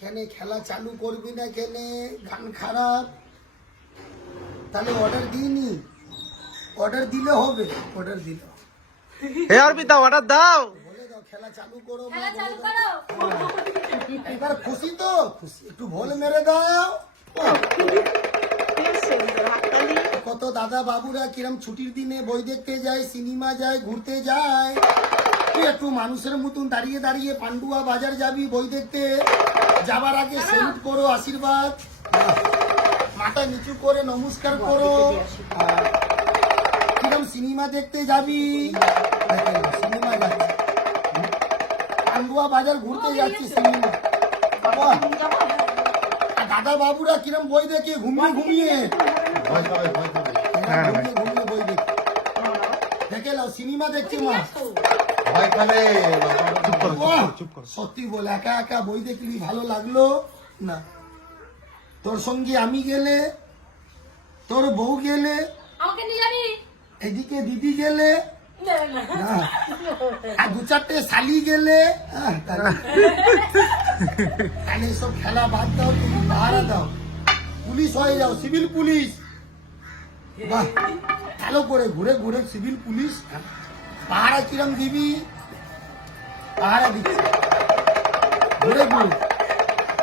কেনে খেলা চালু করবি না কেনে? গান খারাপ। তাহলে অর্ডার দিইনি। অর্ডার দিলে হবে। অর্ডার দিলে। হে অর্পিতা অর্ডার দাও। বলে দাও খেলা চালু করো খেলা বলে চালু করো। এবার খুশি তো? খুশি। একটু ভোল মেরে দাও। কত দাদা বাবুরা কিরম ছুটির দিনে বই দেখতে যায় সিনেমা যায় ঘুরতে যায়। তুই একটু মানুষের মতন দাঁড়িয়ে দাঁড়িয়ে পান্ডুয়া বাজার যাবি বই দেখতে। যাবার আগে সেলুট করো আশীর্বাদ। মাথা নিচু করে নমস্কার করো। কিরম সিনেমা দেখতে যাবি? সিনেমা যাচ্ছি পান্ডুয়া বাজার ঘুরতে যাচ্ছি সিনেমা দাদা বাবুরা কিরম বই দেখে? ঘুমিয়ে ঘুমিয়ে। ঘুমিয়ে ঘুমিয়ে বই দেখে। দেখে নাও সিনেমা দেখছে মা। ভয় পাবে বাহ! সত্যি বল একা একা বই দেখলি ভালো লাগল? না। তোর সঙ্গে আমি গেলে? তোর বউ গেলে? আমাকে নিয়ে যাবি? এদিকে দিদি গেলে? না, না। না। আর দু চারটে শালি গেলে? তাহলে তাহলে সব খেলা বাদ দাও তুমি পাহারা দাও। পুলিশ হয়ে যাও সিভিল পুলিশ। বাহ। ভালো করে ঘুরে ঘুরে সিভিল পুলিশ। পাহারা কিরম দিবি? পাহারা দিচ্ছে। ঘুরে ঘুরে।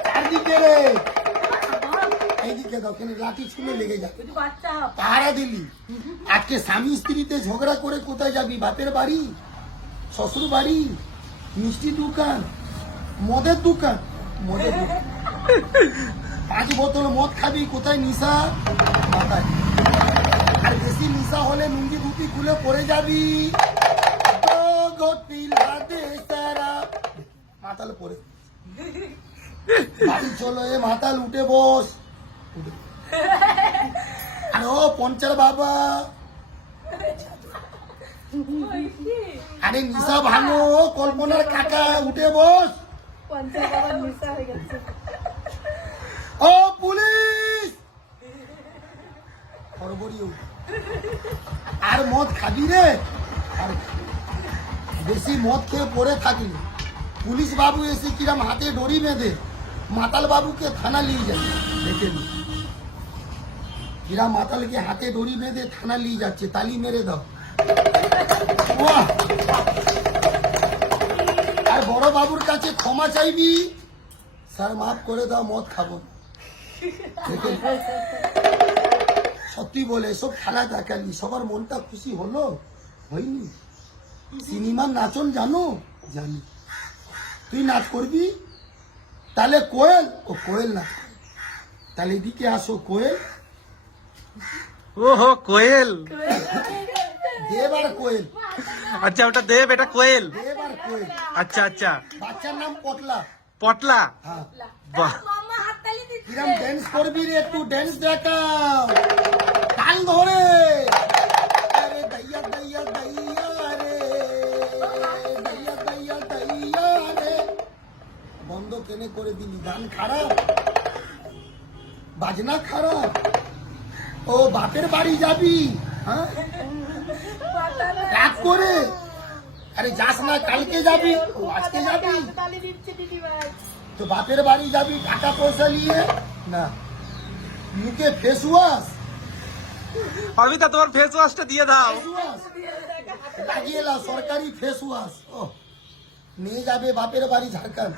চারদিকে রে। এইদিকে দাও লাঠি ছুলে লেগে যাবে পাহারা দিলি। আজকে স্বামী স্ত্রীতে ঝগড়া করে কোথায় যাবি? বাপের বাড়ি? শ্বশুর বাড়ি? মিষ্টি দোকান? মদের দোকান? মদের দোকান। পাঁচ বোতল মদ খাবি? কোথায় নিশা? মাথায়। আর বেশি নিশা হলে লুঙ্গি ধুতি খুলে পড়ে যাবি। মাতাল বাড়ি চলো এ মাতাল উঠে বস। আরে ও পঞ্চার বাবা। আরে নিশা ভালো কল্পনার কাকা উঠে বস। ও পুলিশ! আর মদ খাবি রে? আর বেশি মদ খেয়ে পড়ে থাকলি পুলিশ বাবু এসে কিরাম হাতে দড়ি বেঁধে মাতাল বাবুকে থানা নিয়ে যাচ্ছে দেখে নি। কিরাম মাতালকে হাতে দড়ি বেঁধে থানা নিয়ে যাচ্ছে, তালি মেরে দাও। আর বড় বাবুর কাছে ক্ষমা চাইবি? স্যার, মাফ করে দাও, মদ খাব। সত্যি বলে, এসব খেলা দেখালি সবার মনটা খুশি হলো? হয়নি। সিনেমার নাচন জানো? জানি। তুই নাচ করবি? তাহলে কোয়েল ও কোয়েল নাচ তাহলে এদিকে আসো কোয়েল। ওহো কোয়েল। দেব আর কোয়েল। আচ্ছা ওটা দেব এটা কোয়েল। দেব আর কোয়েল। আচ্ছা আচ্ছা। বাচ্চার নাম পটলা। পটলা? হ্যাঁ। বাহ। কিরম ড্যান্স করবি রে একটু ড্যান্স দেখাও। তাল ধরে। কেনে করে দিলি গান খারাপ বাজনা খারাপ ও বাপের বাড়ি যাবি হ্যাঁ? রাগ করে আরে যাস না কালকে যাবি ও আজকে যাবি। তো বাপের বাড়ি যাবি টাকা পয়সা নিয়ে না। মুখে ফেস ওয়াশ অর্পিতা তোমার ফেস ওয়াশটা দিয়ে দাও। লাগিয়ে সরকারি ফেস ওয়াশ ও নিয়ে যাবে বাপের বাড়ি ঝাড়খণ্ড।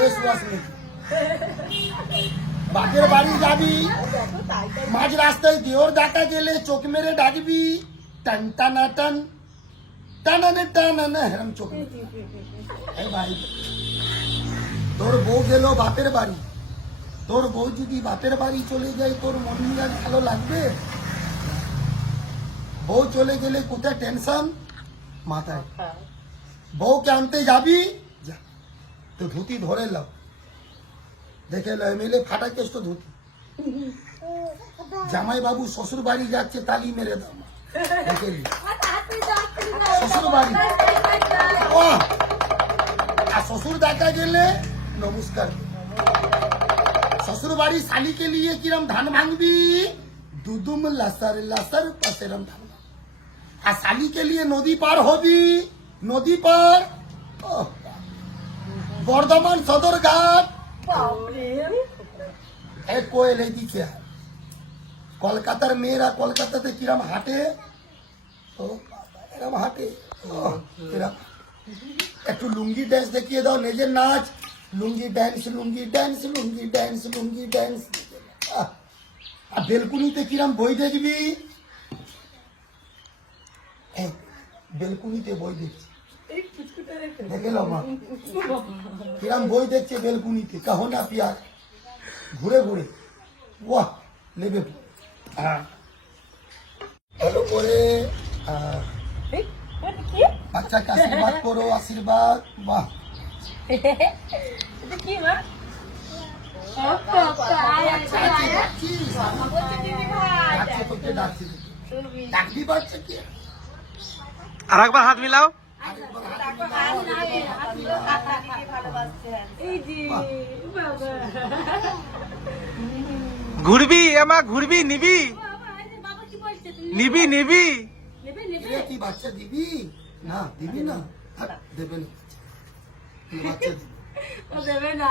বাপের বাড়ি যাবি। মাঝ রাস্তায় দেওর ডাকা গেলে চোখ মেরে ডাকবি। টান, টানা, টান। টানানে টানানা হেরম চোখ। ভাই, তোর বউ গেল বাপের বাড়ি। তোর বউ যদি বাপের বাড়ি চলে যায়, তোর মন মেজাজ ভালো লাগবে? বউ চলে গেলে কোথায় টেনশন? মাথায়। বউকে আনতে যাবি? তো ধুতি ধরে লাও দেখে লো এমএলএ ফাটা কেষ্ট ধুতি। জামাই বাবু শ্বশুর বাড়ি যাচ্ছে তালি মেরে দাও। দেখে শ্বশুর বাড়ি আর শ্বশুর দেখা গেলে নমস্কার। শ্বশুর বাড়ি শালিকে নিয়ে কিরম ধান ভাঙবি? দুদুম লাসার লাসার পাশেরম ধান আর শালিকে নিয়ে নদী পার হবি? নদী পার? ওহ, বর্ধমান সদরঘাট কোয়েল এইদিকে আয়। কলকাতার মেয়েরা কলকাতাতে কিরম হাঁটে? বাবা, এরম হাঁটে। এরম। একটু লুঙ্গি ড্যান্স দেখিয়ে দাও নিজের নাচ। Lungi dance lungi dance lungi dance lungi dance আর বেলকুনিতে কিরম বই দেখবি? এই, বেলকুনিতে বই দেখছি। এই দেখে লো মা। কিরম বই দেখছে বেলকুনিতে কাহো না পিয়ার। ঘুরে ঘুরে। বাহ নেবে হ্যাঁ। ভালো করে বাচ্চাকে আশীর্বাদ করো আশীর্বাদ। বাহ। কি মা? আর একবার হাত মিলাও। ঘুরবি আমা ঘুরবি নিবি। বাবা এই যে বাবা কি বলছে তুমি নিবি নিবি। কি বাচ্চা দিবি? না দিবি না। হাট, দেবে না। বাচ্চা দিবি দেবে না।